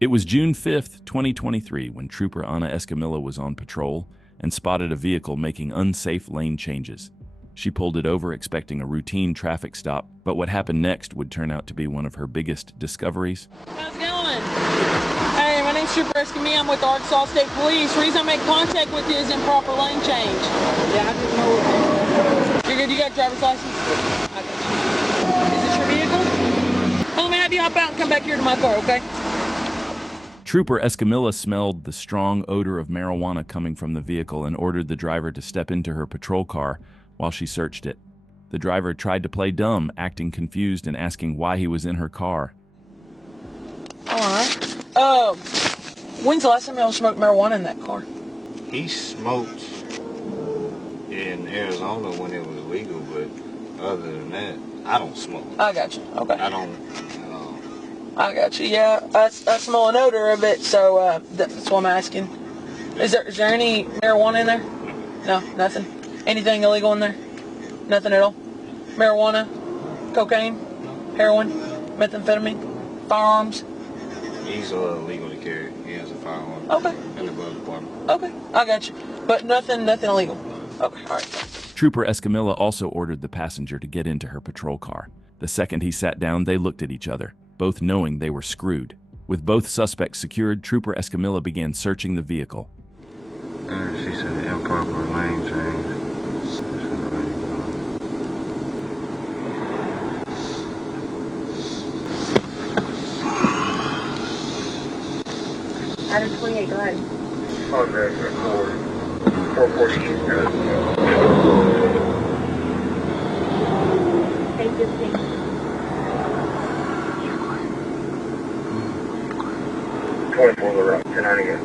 It was June 5th, 2023, when Trooper Ana Escamilla was on patrol and spotted a vehicle making unsafe lane changes. She pulled it over expecting a routine traffic stop, but what happened next would turn out to be one of her biggest discoveries. How's it going? Hey, my name's Trooper Escamilla. I'm with the Arkansas State Police. The reason I make contact with you is improper lane change. Yeah, I didn't know. You're good? You got a driver's license? I got you. Is this your vehicle? Well, let me have you hop out and come back here to my car, okay? Trooper Escamilla smelled the strong odor of marijuana coming from the vehicle and ordered the driver to step into her patrol car while she searched it. The driver tried to play dumb, acting confused and asking why he was in her car. Alright. When's the last time y'all smoked marijuana in that car? He smoked in Arizona when it was legal, but other than that, I don't smoke. I got you. Okay. I don't. I got you. Yeah, I smell an odor of it, so that's why I'm asking. Is there any marijuana in there? No, nothing. Anything illegal in there? Nothing at all. Marijuana, cocaine, heroin, methamphetamine, firearms. He's legal to carry. He has a firearm. Okay. In the glove department. Okay, I got you. But nothing illegal. Okay, all right. Trooper Escamilla also ordered the passenger to get into her patrol car. The second he sat down, they looked at each other, both knowing they were screwed. With both suspects secured, Trooper Escamilla began searching the vehicle. She said improper lane change. Out of 28, go ahead. Okay, 440. 815. 24 the route, 1090 again.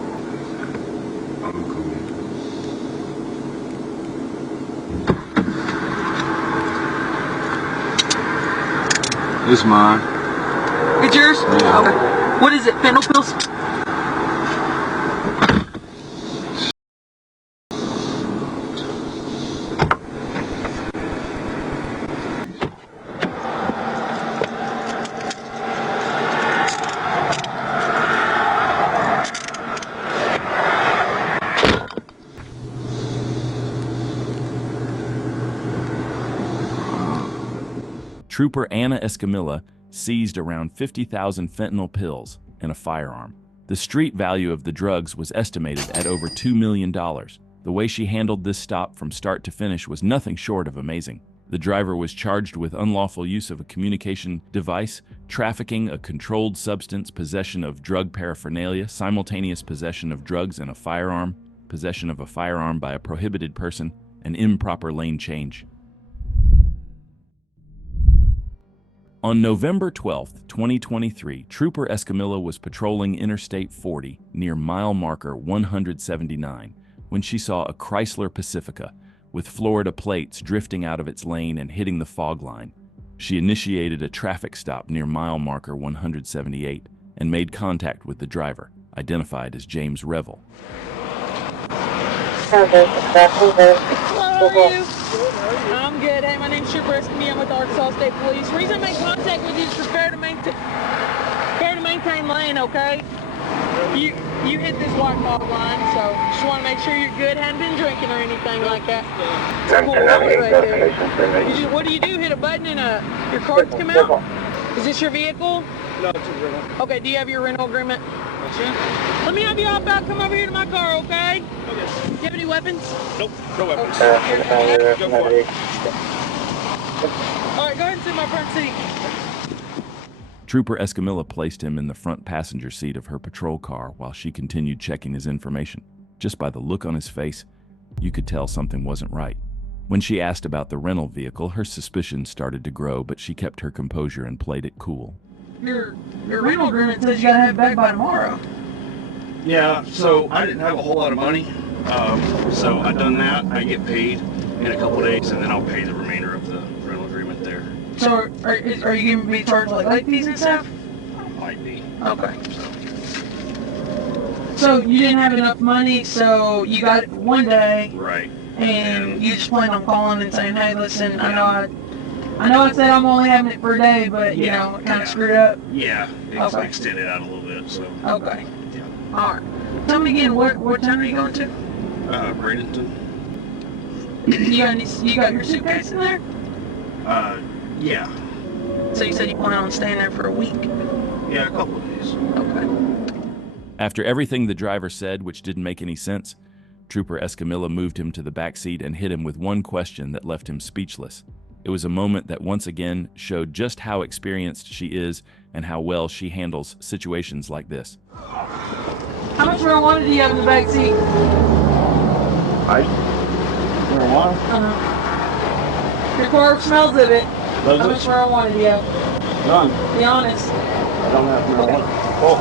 It's mine. It's yours? Yeah. Okay. What is it, fentanyl pills? Trooper Ana Escamilla seized around 50,000 fentanyl pills and a firearm. The street value of the drugs was estimated at over $2 million. The way she handled this stop from start to finish was nothing short of amazing. The driver was charged with unlawful use of a communication device, trafficking a controlled substance, possession of drug paraphernalia, simultaneous possession of drugs and a firearm, possession of a firearm by a prohibited person, and improper lane change. On November 12, 2023, Trooper Escamilla was patrolling Interstate 40 near mile marker 179 when she saw a Chrysler Pacifica with Florida plates drifting out of its lane and hitting the fog line. She initiated a traffic stop near mile marker 178 and made contact with the driver, identified as James Revel. How are you? I'm good. Hey, my name's Trooper Escamilla. I'm with the Arkansas State Police. The reason I make contact with you is for fair to maintain lane, okay? You hit this white fog line, so just want to make sure you're good. Hadn't been drinking or anything like that. What do? Hit a button and your cards come out? Is this your vehicle? No, it's a rental. Okay, do you have your rental agreement? Let me have you hop out, come over here to my car, okay? Okay. Do you have any weapons? Nope, no weapons. Okay. Go for it. All right, go ahead and sit in my front seat. Trooper Escamilla placed him in the front passenger seat of her patrol car while she continued checking his information. Just by the look on his face, you could tell something wasn't right. When she asked about the rental vehicle, her suspicions started to grow, but she kept her composure and played it cool. Your rental agreement says you gotta have it back by tomorrow. Yeah, so I didn't have a whole lot of money, so I done that. I get paid in a couple days, and then I'll pay the remainder of the rental agreement there. So are you gonna be charged like late fees and stuff? Might be. Okay. So you didn't have enough money, so you got it one day, Right. and you just planned on calling and saying, hey, listen, I know I know it said I'm only having it for a day, but you know, it kind of screwed up. Yeah, it's Okay. extended out a little bit, so. Okay. Yeah. All right. Tell me again, what town are you going to? Bradenton. You got your suitcase in there? Yeah. So you said you plan on staying there for a week? Yeah, a couple of days. Okay. After everything the driver said, which didn't make any sense, Trooper Escamilla moved him to the back seat and hit him with one question that left him speechless. It was a moment that once again showed just how experienced she is and how well she handles situations like this. How much marijuana do you have in the back seat? Marijuana? Your car smells of it. Does How it? much marijuana do you have? None. Be honest. I don't have marijuana. Oh.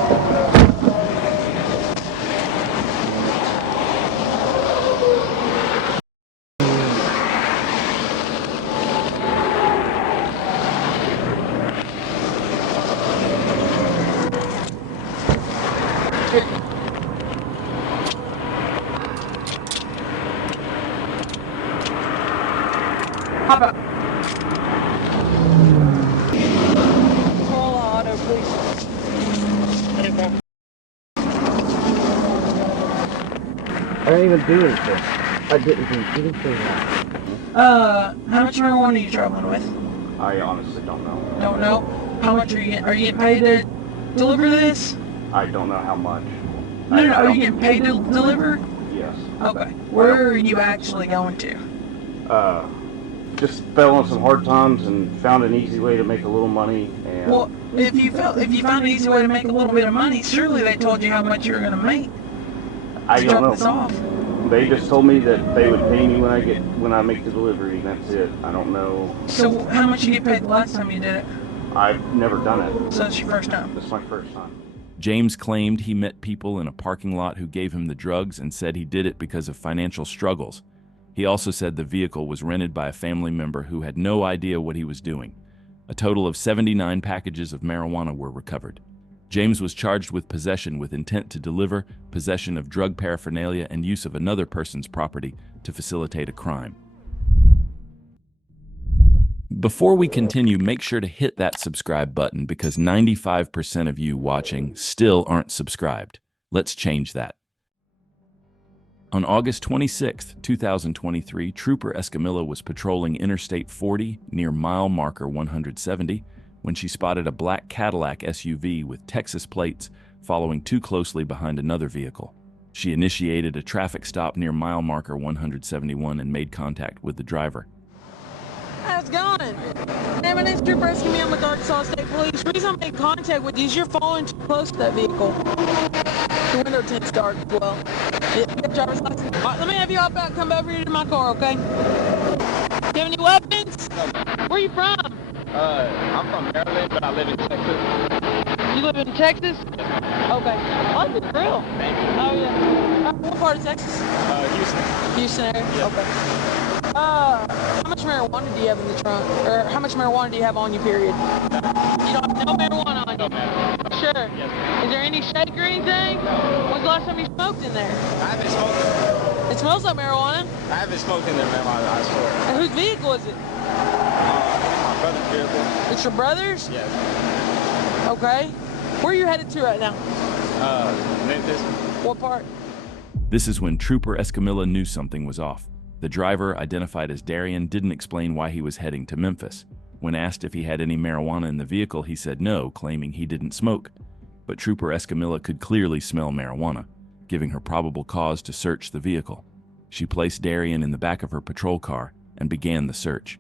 Hop up. Corolla auto, please. I didn't even do anything. I didn't do anything. How much marijuana are you traveling with? I honestly don't know. Don't know. How much are you getting paid to deliver this? I don't know how much. No, are you getting paid to deliver? Yes. Okay. Where are you actually going to? Just fell on some hard times and found an easy way to make a little money. And Well, if you found an easy way to make a little bit of money, surely they told you how much you were going to make I to don't drop know. this off. They just told me that they would pay me when I make the delivery, and that's it. I don't know. So how much you get paid the last time you did it? I've never done it. So that's your first time. This is my first time. James claimed he met people in a parking lot who gave him the drugs and said he did it because of financial struggles. He also said the vehicle was rented by a family member who had no idea what he was doing. A total of 79 packages of marijuana were recovered. James was charged with possession with intent to deliver, possession of drug paraphernalia, and use of another person's property to facilitate a crime. Before we continue, make sure to hit that subscribe button because 95% of you watching still aren't subscribed. Let's change that. On August 26, 2023, Trooper Escamilla was patrolling Interstate 40 near mile marker 170 when she spotted a black Cadillac SUV with Texas plates following too closely behind another vehicle. She initiated a traffic stop near mile marker 171 and made contact with the driver. How's it going? Hey, my name's Trooper Escamilla. I'm with Arkansas State Police. The reason I made contact with you is you're following too close to that vehicle. The window tint's dark as well. You have driver's license? All right, let me have you hop out and come over here to my car, okay? Do you have any weapons? Where are you from? I'm from Maryland, but I live in Texas. You live in Texas? Okay. I like the grill. Thank you. Oh, yeah. What part of Texas? Houston. Houston area? Yeah. Okay. How much marijuana do you have in the trunk? Or how much marijuana do you have on you, period? You don't have no marijuana on you? No matter. Sure. Yes, ma'am. Is there any shake or anything? When's the last time you smoked in there? I haven't smoked. It smells like marijuana. I haven't smoked in there, man. I swear. And whose vehicle is it? It's my brother's vehicle. It's your brother's? Yes. Okay. Where are you headed to right now? Memphis. What part? This is when Trooper Escamilla knew something was off. The driver, identified as Darian, didn't explain why he was heading to Memphis. When asked if he had any marijuana in the vehicle, he said no, claiming he didn't smoke. But Trooper Escamilla could clearly smell marijuana, giving her probable cause to search the vehicle. She placed Darian in the back of her patrol car and began the search.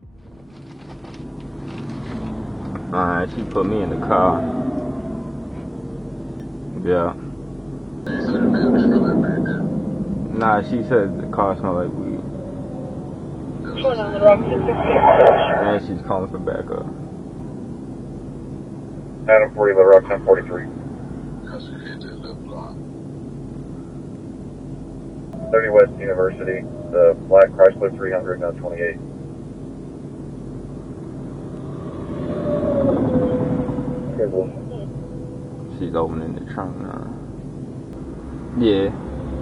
Alright, she put me in the car. Yeah. Nah, she said the car smelled like weed. And she's calling for backup. Adam 40, Little Rock 1043. 30 West University, the black Chrysler 300, now 28. She's opening the trunk now. Yeah,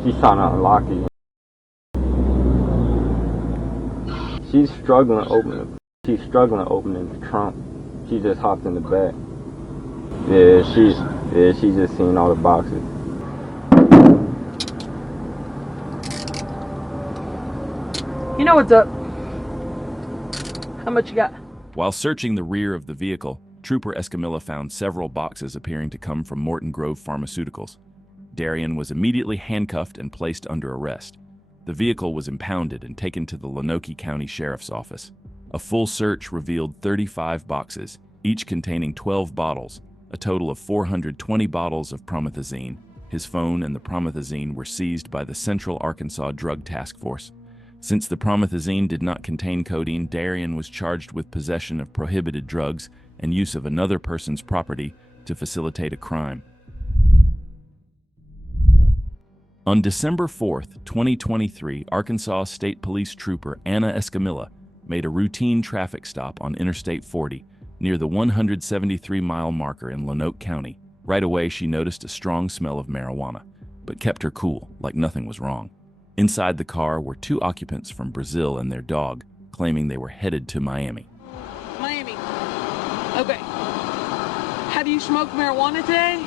she's trying to unlock it. She's struggling to open it. She's struggling opening the trunk. She just hopped in the back. Yeah, she just seen all the boxes. You know what's up? How much you got? While searching the rear of the vehicle, Trooper Escamilla found several boxes appearing to come from Morton Grove Pharmaceuticals. Darian was immediately handcuffed and placed under arrest. The vehicle was impounded and taken to the Lonoke County Sheriff's Office. A full search revealed 35 boxes, each containing 12 bottles, a total of 420 bottles of promethazine. His phone and the promethazine were seized by the Central Arkansas Drug Task Force. Since the promethazine did not contain codeine, Darian was charged with possession of prohibited drugs and use of another person's property to facilitate a crime. On December 4th, 2023, Arkansas State Police Trooper Anna Escamilla made a routine traffic stop on Interstate 40 near the 173-mile marker in Lonoke County. Right away, she noticed a strong smell of marijuana, but kept her cool, like nothing was wrong. Inside the car were two occupants from Brazil and their dog, claiming they were headed to Miami. Miami. Okay. Have you smoked marijuana today?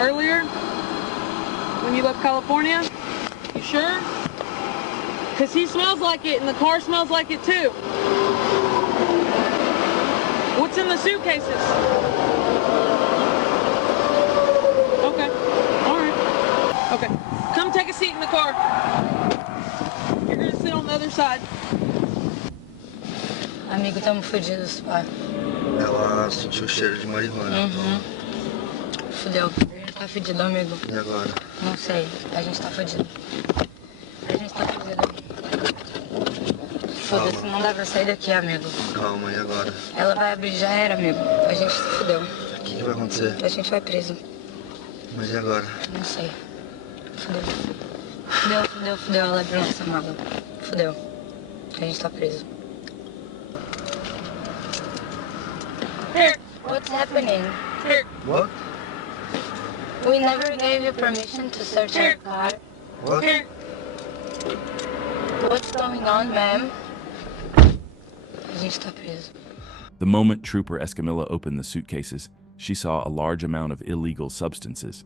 Earlier? When you left California? You sure? Because he smells like it and the car smells like it too. What's in the suitcases? Okay. All right. Okay. Come take a seat in the car. You're going to sit on the other side. Amigo, estamos fodidos, pai. Ela sentiu o cheiro de marihuana. Fudeu. A gente tá fedido, amigo. E agora? Não sei. A gente tá fodido. A gente tá fodido. Foda-se, não dá pra sair daqui, amigo. Calma, e agora? Ela vai abrir, já era, amigo. A gente se fudeu. O que vai acontecer? A gente vai preso. Mas e agora? Não sei. Fudeu. Ela abriu nossa mala. Fudeu. A gente tá preso. Here. What's happening? Here. What? We never gave you permission to search our car. What? Here. What's going on, ma'am? A gente tá preso. The moment Trooper Escamilla opened the suitcases, she saw a large amount of illegal substances.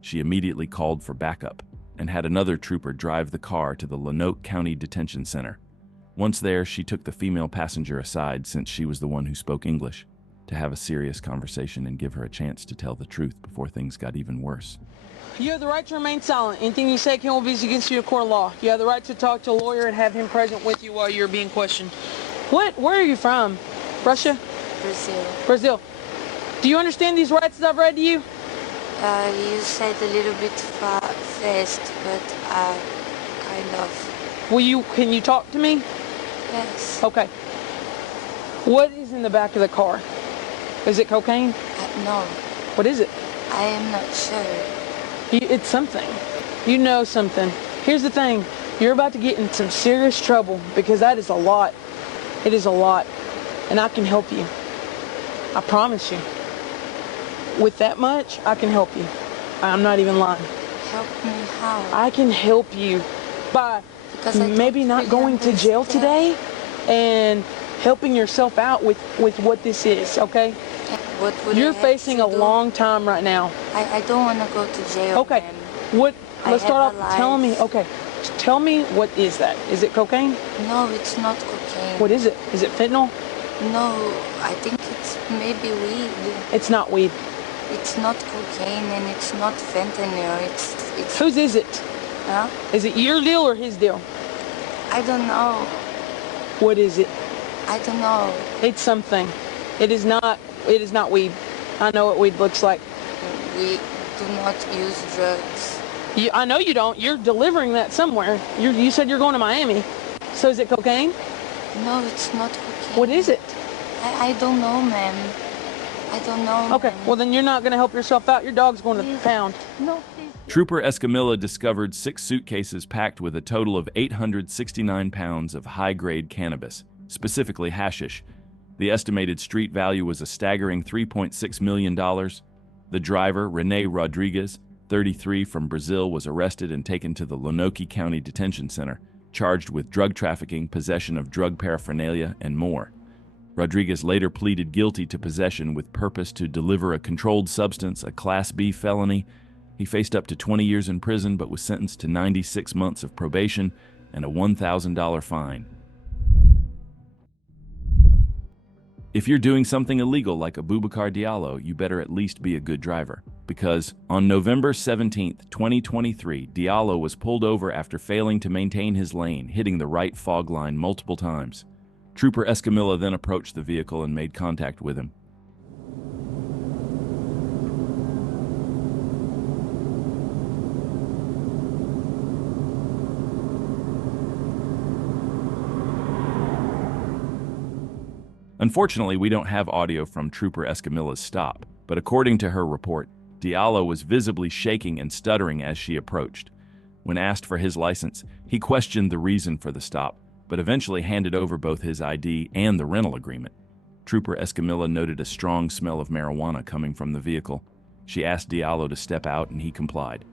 She immediately called for backup and had another trooper drive the car to the Lonoke County Detention Center. Once there, she took the female passenger aside, since she was the one who spoke English, to have a serious conversation and give her a chance to tell the truth before things got even worse. You have the right to remain silent. Anything you say can be used against you in court of law. You have the right to talk to a lawyer and have him present with you while you're being questioned. Where are you from? Russia? Brazil. Brazil. Do you understand these rights that I've read to you? You said a little bit fast, but kind of. Can you talk to me? Yes. Okay. What is in the back of the car? Is it cocaine? No. What is it? I am not sure. It's something. You know something. Here's the thing. You're about to get in some serious trouble because that is a lot. It is a lot. And I can help you. I promise you. With that much, I can help you. I'm not even lying. Help me how? I can help you by maybe not going to jail today and helping yourself out with what this is, okay? What would You're facing a long time right now. I don't want to go to jail. Okay. Man. Let's start off telling me, okay, tell me, what is that? Is it cocaine? No, it's not cocaine. What is it? Is it fentanyl? No, I think it's maybe weed. It's not weed. It's not cocaine and it's not fentanyl. It's Whose is it? Huh? Is it your deal or his deal? I don't know. What is it? I don't know. It's something. It is not weed. I know what weed looks like. We do not use drugs. I know you don't. You're delivering that somewhere. You said you're going to Miami. So is it cocaine? No, it's not cocaine. What is it? I don't know, ma'am. I don't know. Okay, well then you're not going to help yourself out. Your dog's going to the pound. No, please. Trooper Escamilla discovered 6 suitcases packed with a total of 869 pounds of high-grade cannabis, specifically hashish. The estimated street value was a staggering $3.6 million. The driver, Rene Rodriguez, 33, from Brazil, was arrested and taken to the Lonoke County Detention Center, charged with drug trafficking, possession of drug paraphernalia, and more. Rodriguez later pleaded guilty to possession with purpose to deliver a controlled substance, a Class B felony. He faced up to 20 years in prison but was sentenced to 96 months of probation and a $1,000 fine. If you're doing something illegal like Abubakar Diallo, you better at least be a good driver. Because on November 17, 2023, Diallo was pulled over after failing to maintain his lane, hitting the right fog line multiple times. Trooper Escamilla then approached the vehicle and made contact with him. Unfortunately, we don't have audio from Trooper Escamilla's stop, but according to her report, Diallo was visibly shaking and stuttering as she approached. When asked for his license, he questioned the reason for the stop, but eventually handed over both his ID and the rental agreement. Trooper Escamilla noted a strong smell of marijuana coming from the vehicle. She asked Diallo to step out and he complied.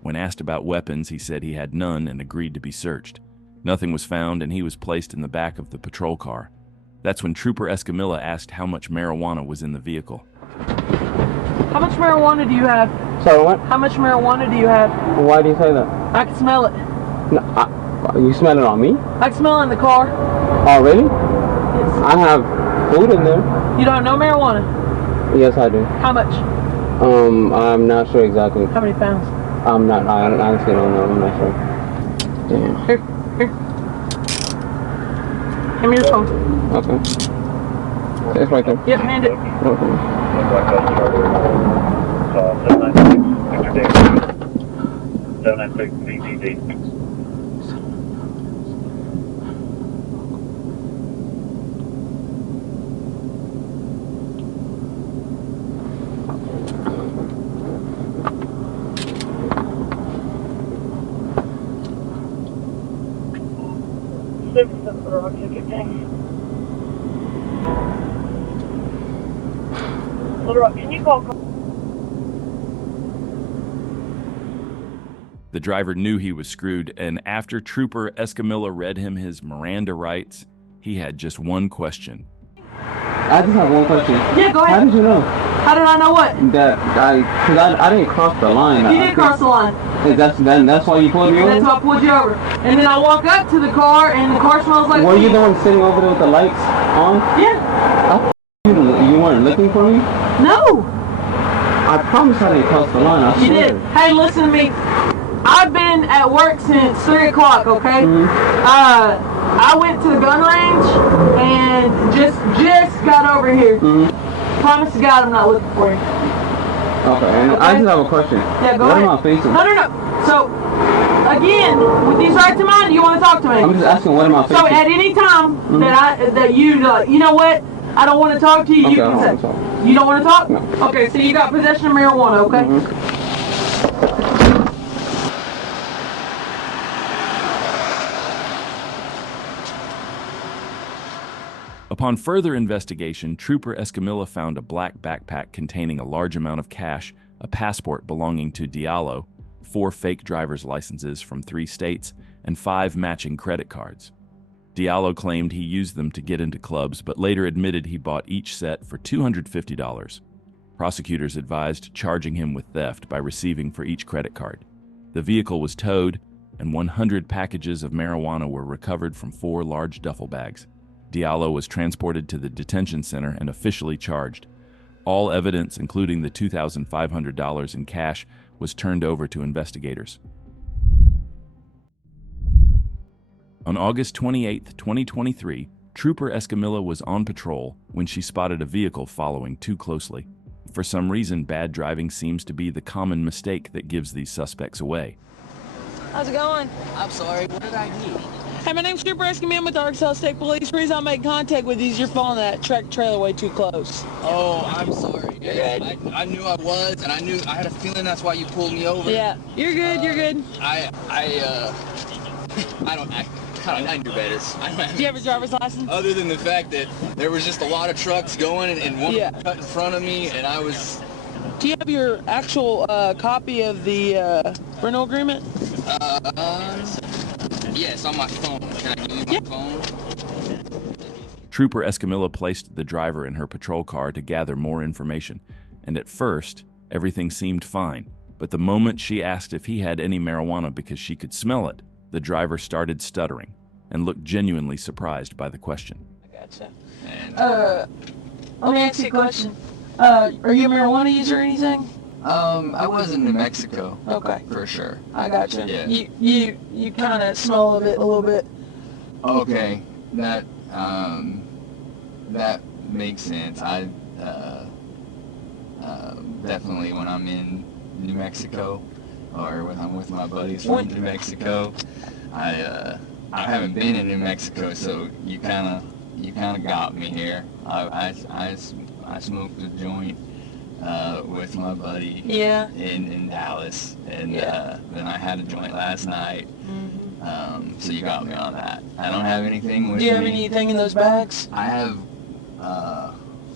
When asked about weapons, he said he had none and agreed to be searched. Nothing was found and he was placed in the back of the patrol car. That's when Trooper Escamilla asked how much marijuana was in the vehicle. How much marijuana do you have? Sorry, what? How much marijuana do you have? Why do you say that? I can smell it. No, you smell it on me? I can smell it in the car. Oh, really? Yes. I have food in there. You don't know marijuana? Yes, I do. How much? I'm not sure exactly. How many pounds? I honestly don't know. I'm not sure. Damn. Here. Give me your phone. Okay. It's right there. Yep, hand it. Okay. Black Bus Charter, 796, Victor Davis, 796 VTD. Can you call? The driver knew he was screwed, and after Trooper Escamilla read him his Miranda rights, he had just one question. I just have one question. Yeah, go ahead. How did you know? How did I know what? That I didn't cross the line. You did cross the line. That's why you pulled me over? That's why I pulled you over. And then I walk up to the car, and the car smells like Were weed. you the one sitting over there with the lights on? Yeah. You weren't looking for me? No. I promise I didn't cross the line. I You swear. did. Hey, listen to me. I've been at work since 3 o'clock, okay? Mm-hmm. I went to the gun range and just got over here. Mm-hmm. Promise to God I'm not looking for you. Okay, and I just have a question. Yeah, go what ahead. am I facing? No. So, again, with these rights of mine, do you want to talk to me? I'm just asking what am I facing? So at any time that you you know what? I don't want to talk to you. Okay, You I don't can wanna say. talk. You don't want to talk? No. Okay, so you got possession of marijuana, okay? Mm-hmm. Upon further investigation, Trooper Escamilla found a black backpack containing a large amount of cash, a passport belonging to Diallo, 4 fake driver's licenses from 3 states, and 5 matching credit cards. Diallo claimed he used them to get into clubs, but later admitted he bought each set for $250. Prosecutors advised charging him with theft by receiving for each credit card. The vehicle was towed, and 100 packages of marijuana were recovered from 4 large duffel bags. Diallo was transported to the detention center and officially charged. All evidence, including the $2,500 in cash, was turned over to investigators. On August 28, 2023, Trooper Escamilla was on patrol when she spotted a vehicle following too closely. For some reason, bad driving seems to be the common mistake that gives these suspects away. How's it going? I'm sorry, what did I do? Hey, my name's Trooper Escamilla with the Arkansas State Police. The reason I make contact with you is you're following that trailer way too close. Oh, I'm sorry. I knew I was, and I had a feeling that's why you pulled me over. Yeah, you're good, you're good. I knew better. Do you have a driver's license? Other than the fact that there was just a lot of trucks going and one cut in front of me, and I was... Do you have your actual copy of the rental agreement? Yes, on my phone. Can I give you my phone? Trooper Escamilla placed the driver in her patrol car to gather more information, and at first, everything seemed fine. But the moment she asked if he had any marijuana because she could smell it, the driver started stuttering and looked genuinely surprised by the question. I gotcha. Let me ask you a question. Are you a marijuana user or anything? I was in New Mexico. Okay. For sure. I gotcha. Yeah. You kind of smell of it a little bit. Okay. That makes sense. I definitely when I'm in New Mexico or when I'm with my buddies from New Mexico, I haven't been in New Mexico, so you kind of got me here. I smoked a joint with my buddy in Dallas, and then I had a joint last night. So you got me on that. I don't have anything with me. Do you have anything in those bags? I have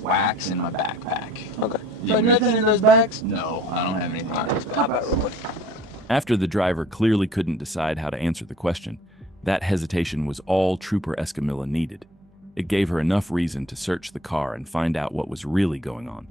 wax in my backpack. Okay. But nothing in those bags? No, I don't have anything in those bags. How about real quick? After the driver clearly couldn't decide how to answer the question, that hesitation was all Trooper Escamilla needed. It gave her enough reason to search the car and find out what was really going on.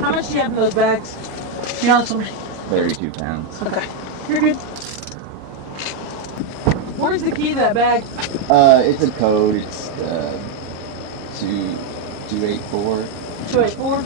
How much do you have in those bags? Be honest with me. 32 pounds. Okay. You're good. Where's the key to that bag? It's a code. It's 284. 284?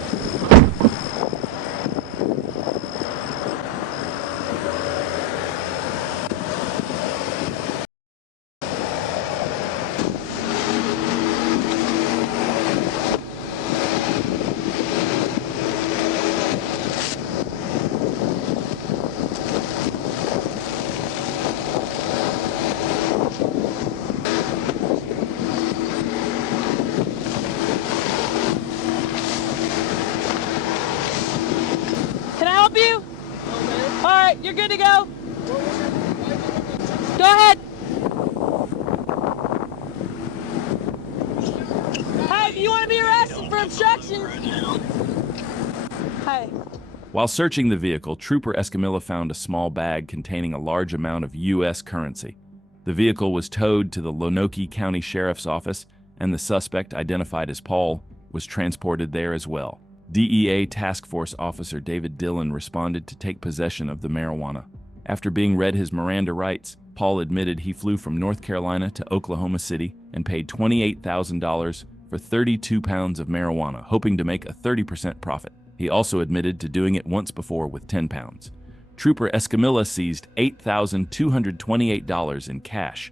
Can I help you? All right, you're good to go. Go ahead. Hey, do you want to be arrested for obstruction? Hey. While searching the vehicle, Trooper Escamilla found a small bag containing a large amount of U.S. currency. The vehicle was towed to the Lonoke County Sheriff's Office, and the suspect, identified as Paul, was transported there as well. DEA Task Force Officer David Dillon responded to take possession of the marijuana. After being read his Miranda rights, Paul admitted he flew from North Carolina to Oklahoma City and paid $28,000 for 32 pounds of marijuana, hoping to make a 30% profit. He also admitted to doing it once before with 10 pounds. Trooper Escamilla seized $8,228 in cash.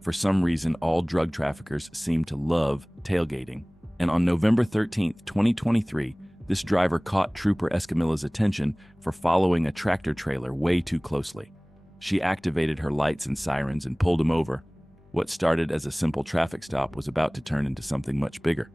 For some reason, all drug traffickers seem to love tailgating, and on November 13, 2023, this driver caught Trooper Escamilla's attention for following a tractor trailer way too closely. She activated her lights and sirens and pulled him over. What started as a simple traffic stop was about to turn into something much bigger.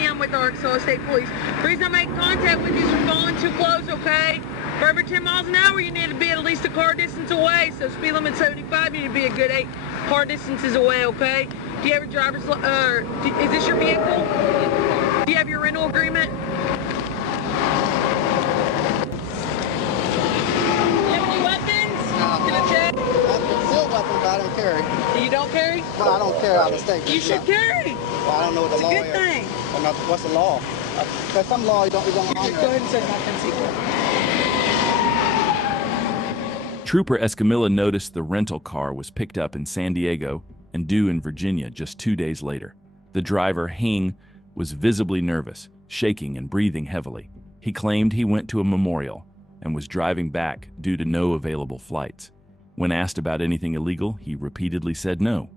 I'm with Arkansas State Police. The reason I make contact with you is you're falling too close, okay? For every 10 miles an hour, you need to be at least a car distance away. So speed limit 75, you need to be a good 8 car distances away, okay? Do you have your driver's, is this your vehicle? Do you have your rental agreement? Do you have any weapons? No. Can I check? I conceal weapons, but I don't carry. You don't carry? Well, I don't carry out of state. You should carry. Well, I don't know what the law It's a good is. thing. What's the law? There's some law you don't Go ahead and set my consent. Trooper Escamilla noticed the rental car was picked up in San Diego and due in Virginia just 2 days later. The driver, Hing, was visibly nervous, shaking and breathing heavily. He claimed he went to a memorial and was driving back due to no available flights. When asked about anything illegal, he repeatedly said no.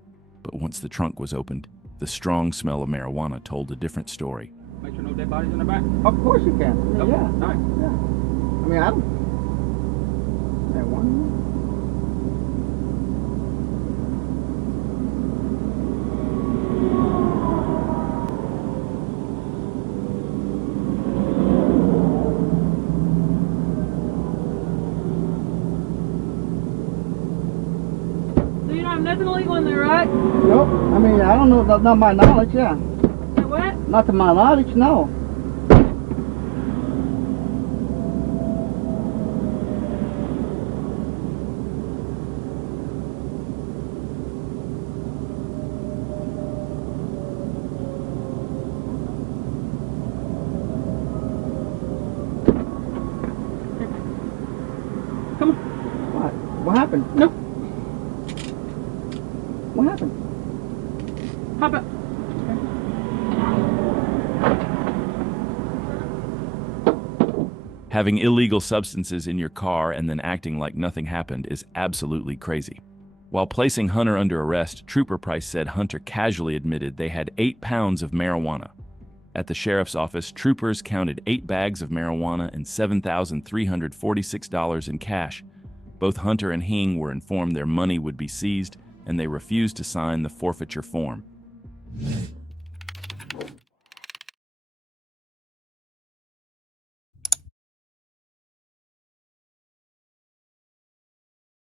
But once the trunk was opened, the strong smell of marijuana told a different story. Make sure no dead bodies in the back. Of course you can. Okay. Yeah. Nice. Yeah. I mean, I don't. That one. nothing illegal in there, right? Nope. I mean, I don't know. Not to my knowledge, yeah. Say what? Not to my knowledge, no. Come on. What happened? No. What happened? Hop up. Having illegal substances in your car and then acting like nothing happened is absolutely crazy. While placing Hunter under arrest, Trooper Price said Hunter casually admitted they had 8 pounds of marijuana. At the sheriff's office, troopers counted 8 bags of marijuana and $7,346 in cash. Both Hunter and Hing were informed their money would be seized, and they refused to sign the forfeiture form.